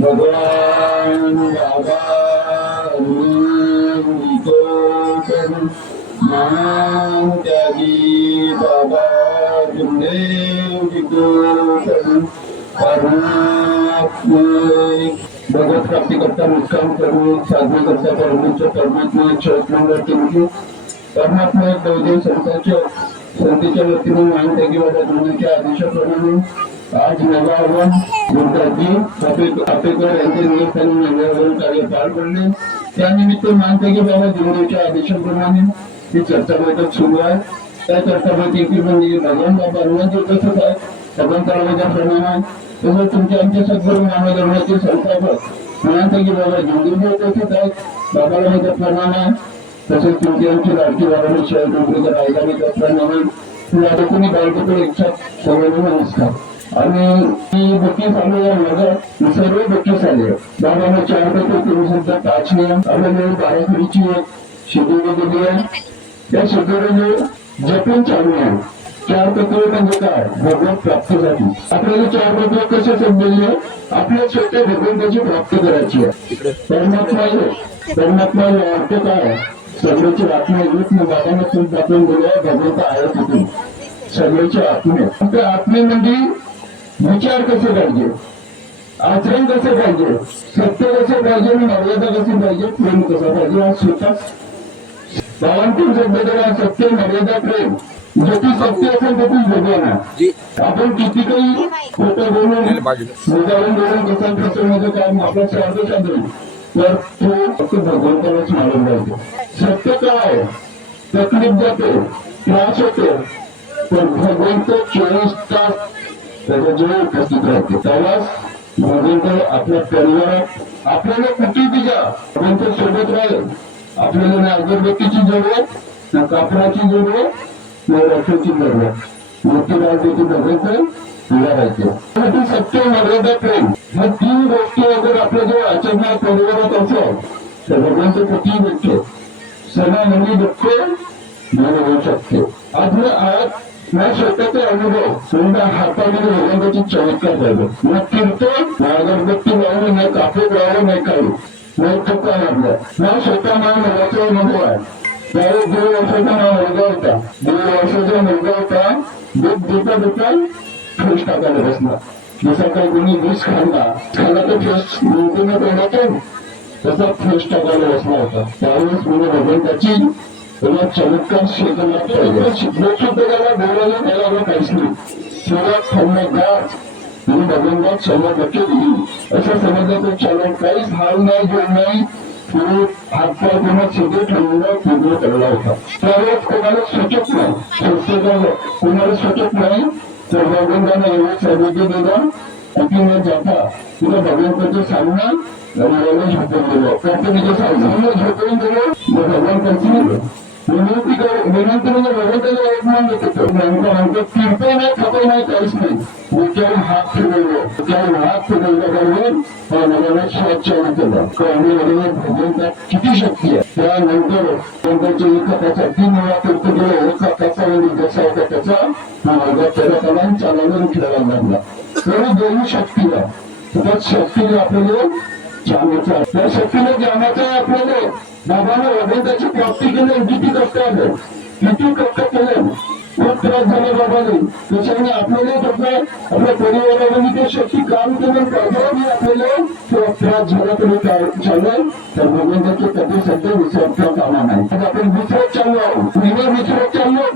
भगवान बाबा मान त्यागी बाबा भगवत प्राप्ति करता मुस्कान करने साधना करता परमात्मा चौथमंगळ केली परमात्मा बहुदेव संतांच्या वतीने मान त्यागी बाबा गुरुच्या आदेशाप्रमाणे आज नवावन गुरुदासजी आपलेकर यांचे निमित्ताने नवावन कार्य पार पडले त्यानिमित्त मानते बाबा गुरुदेवच्या आदेशाप्रमाणे ही चर्चा बैठक सुरू आहे त्या चर्चा बैठकी म्हणजे भगवान बाबा हनुमानजी तसंच आहे भगवंताच्या प्रमाण आहे तसंच तुमच्या आमच्या सद्गुरू मानवधर्माचे संस्थापक मानते बाबा गुरुदेव तसंच आहेत बाबाला माझा प्रमाण आहे तसेच तुमची आमची लाडकी बाबाने शहर कंपनीच्या रायगाडी प्रमाण आहे तुला कोणी बाळकडे इच्छा सर्वांना नमस्कार आणि ही बत्तीस आले माझा सर्व बत्तीस आले बाबाने 4 पैकी 3 सुद्धा 5 नियम आपल्याला 12 पिढीची एक शेड्यूल दिली आहे त्या शेड्यूलने जपून चालू आहे 4 तत्व म्हणजे काय भगवत प्राप्तीसाठी आपल्याला 4 तत्व कसे समजले आपल्या स्वतः भगवंताची प्राप्ती करायची आहे परमात्मा अर्थ काय सगळ्याची आत्मा एक बाबांना तुम्ही दाखवून दिलं भगवंत आहे तिथून सगळ्याची आत्मे त्या आत्मे म्हणजे विचार कसे पाहिजे आचरण कसे पाहिजे सत्य कसे पाहिजे मर्यादा कशी पाहिजे प्रेम कसं पाहिजे हा स्वतः भावांतून सभ्यतेला सत्य मर्यादा प्रेम ज्याची सत्य असेल त्याची भगवान आहे आपण किती काही खोटं बोलून निदान बोलून कसा प्रसंगाचं काम आपला स्वार्थ साधून तर तो फक्त भगवंतालाच मानून पाहिजे सत्य काय तकलीफ जाते त्रास होतो पण भगवंत 24 तास त्याच्या जेव्हा उपस्थित राहते त्यालाच भगवंत आपल्या परिवारात आपल्याला कुठेही जा भगवंत सोबत राहील आपल्याला ना अगरबत्तीची जरूरत ना कापडाची जरूरत ना रक्षाची जरूरत मोठी राहते भगवंत उभा राहते सत्य मर्यादा प्रेम ह्या 3 गोष्टी अगर आपल्या जेव्हा आचरणात परिवारात असेल तर भगवंत कुठेही भेटते सणा म्हणजे दुःख मला होऊ शकते आपल्या आत ना स्वतःचे अनुभव समजा हातामध्ये भगवंताची चमत्कार पाहिजे ना कीर्तन ना अगरबत्ती लावून ना कापूर लावून नाही काढू नाही थक्का लागला ना स्वतः माझ्या मुलाचा अनुभव आहे त्यावेळेस 2 वर्षाचा माझा मुलगा होता 2 वर्षाचा मुलगा होता दूध देता फेस टाकायला बसला जसा काही कोणी विष खाल्ला तर फेस मुलगीने तोंडातून तसा फेस टाकायला बसला होता त्यावेळेस मला भगवंताची त्याला चमत्कार शेताला त्याला बोलायला त्याला काहीच नाही सुरात थंडगार आणि भगवंता 100% येईल असं समजलं तर काहीच हाल नाही जोड नाही हातपाय कोणा सगळे ठेवलेला पूर्ण पडला होता त्यावेळेस कोणाला सुचत नाही कोणाला सुचत नाही तर भगवंताने एवढं सर्वज्ञ दिलं की न जाता तुला भगवंताचं सांगणं मला झोपून दिलं कंपनीचं सांगणं झोपून दिलं मग भगवंताची विनंती म्हणजे भगवंताला अपमान देतो नेमकं कीर्तन नाही खबर नाही काहीच नाही विचार हात फिरवलो विचार हात फिरवल्याबरोबर मला स्वाच्छानं केलं आणि भगवंतात किती शक्ती आहे त्यानंतर भगवंताच्या एका त्याचा 3 वेळा तीर्थ दिलं एका त्याचा म्हणजे जसा होता त्याचा मार्ग त्याला चालायला खेळायला लागला तरी दोन्ही शक्ती आहे त्या शक्तीने आपल्याला जाण्याचं त्या शक्तीने जाण्याचं आहे आपल्याला बाबाने भगवंताची प्राप्ती केली किती कष्ट आले किती कष्ट केले खूप त्रास झाला बाबाने त्याच्यामुळे आपल्याला आपल्या परिवाराने ते शक्ती काम केलं पाहिजे आपल्याला त्रास झाला तरी चालेल तर भगवंताचे कधी सध्या विसरता कामा नाही आज आपण विसरत चाललो आहोत विसरत चाललो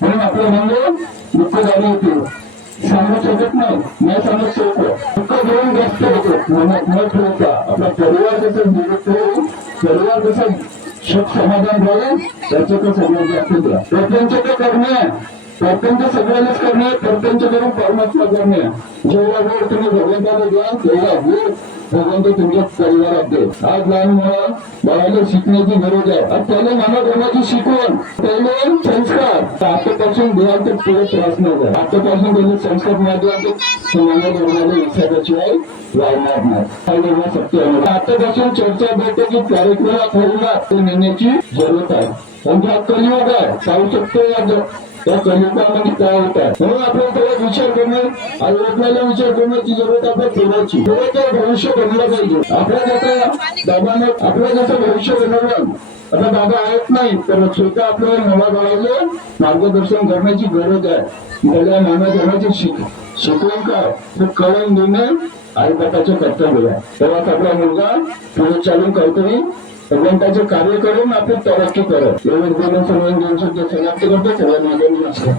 म्हणून आपलं म्हणलं दुःख झाले होते सांगू शकत नाही सांगू शकतो दुःख घेऊन जास्त होतो मनात न ठेवता आपला परिवार कसं निवडतो परिवार कसं सुख समाधान झालं त्याचं तर सगळ्यात जास्त प्रपंच तर करणे प्रपंच सगळ्यालाच करणे प्रपंच करून परमात्मा करणे जेवढा वेळ तुम्ही भगवंताला द्या तेवढा वेळ भगवंत तुमच्या परिवारात दे आज लहान मुलं बाळाला शिकण्याची गरज आहे आज त्याला नाना धर्माची शिकवण पहिले संस्कार आतापासून द्याल तर पुढे त्रास नाही द्या आतापासून त्याचे संस्कार नाही द्या तर नाना धर्माला विचाराशिवाय लावणार नाही सत्य आतापासून चर्चा बैठकीत कार्यक्रमात होऊन ते नेण्याची जरूरत आहे म्हणजे हा कलियुग आहे पाहू शकतो त्या कलियुगामध्ये काय होतात. म्हणून आपण त्याला विचार करणं, आई वडिलांना विचार करण्याची जरूरत आपण ठेवायची. थोडं भविष्य बनलं पाहिजे. आपल्या जसं बाबाने आपलं जसं भविष्य बनवलं, आता बाबा आहेत नाही तर स्वतः आपल्याला नवा बाळाला मार्गदर्शन करण्याची गरज आहे. त्याला नाना धर्माची शिकवण काय तर कळून देणे आई बाबाचं कर्तव्य आहे. तेव्हाच आपला मुलगा पुढे चालून काहीतरी भगवंताचे कार्य करून आपण तरक्की करत. एवढं बोलून सर्वांनी समाप्त करतो. सर्वांना नमस्कार.